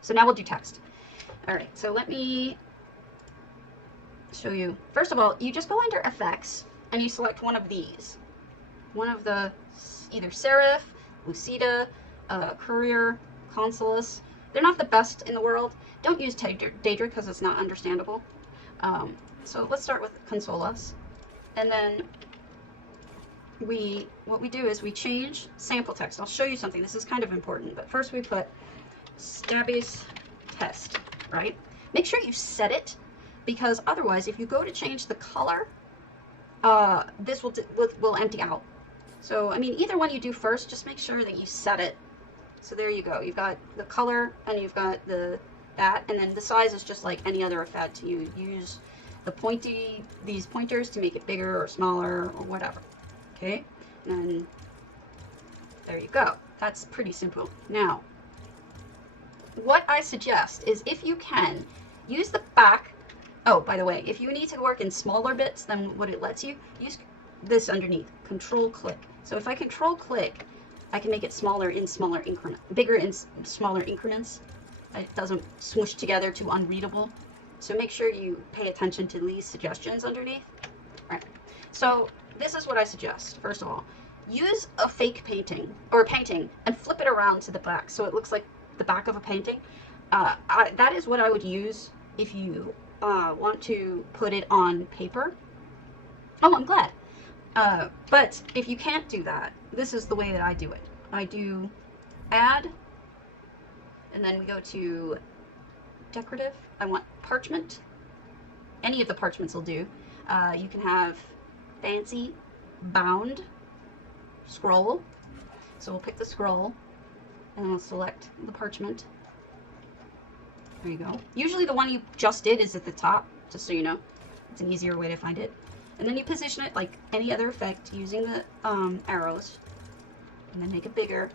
So now we'll do text. All right, so let me show you. First of all, you just go under effects and you select one of these. One of the either serif, lucida, courier, consoles. They're not the best in the world. Don't use Daedra because it's not understandable. So let's start with consolas. And then what we do is we change sample text. I'll show you something. This is kind of important, but first we put Stabby's test, right? Make sure you set it, because otherwise if you go to change the color, this will empty out. So I mean, either one you do first, just make sure that you set it. So there you go. You've got the color and you've got that, and then the size is just like any other effect. You use these pointers to make it bigger or smaller or whatever. Okay, and there you go. That's pretty simple. Now, what I suggest is, if you can, use the back. Oh, by the way, if you need to work in smaller bits than what it lets you, use this underneath, control click. So if I control click, I can make it smaller in smaller increments, bigger in smaller increments. It doesn't smoosh together too unreadable. So make sure you pay attention to these suggestions underneath. All right. So this is what I suggest. First of all, use a fake painting or painting and flip it around to the back so it looks like the back of a painting. That is what I would use if you want to put it on paper. Oh, I'm glad. But if you can't do that, this is the way that I do it. I do add, and then we go to decorative. I want parchment. Any of the parchments will do. You can have fancy, bound, scroll. So we'll pick the scroll and we'll select the parchment. There you go. Usually the one you just did is at the top, just so you know. It's an easier way to find it. And then you position it like any other effect using the arrows, and then make it bigger,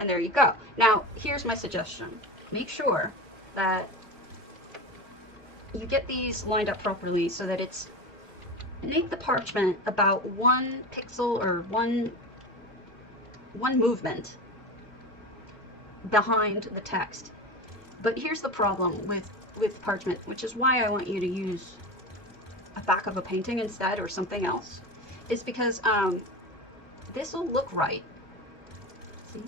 and there you go. Now, here's my suggestion. Make sure that you get these lined up properly so that make the parchment about 1 pixel or one movement behind the text. But here's the problem with parchment, which is why I want you to use a back of a painting instead, or something else, is because this will look right. See,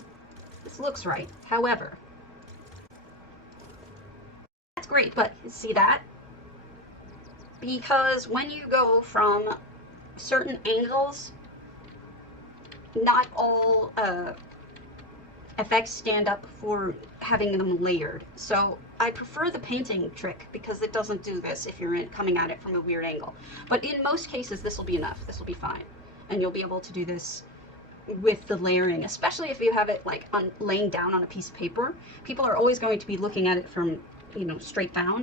this looks right. However, that's great, but see that? Because when you go from certain angles, not all effects stand up for having them layered. So I prefer the painting trick because it doesn't do this if you're coming at it from a weird angle. But in most cases, this will be enough. This will be fine. And you'll be able to do this with the layering, especially if you have it like laying down on a piece of paper. People are always going to be looking at it from, straight down.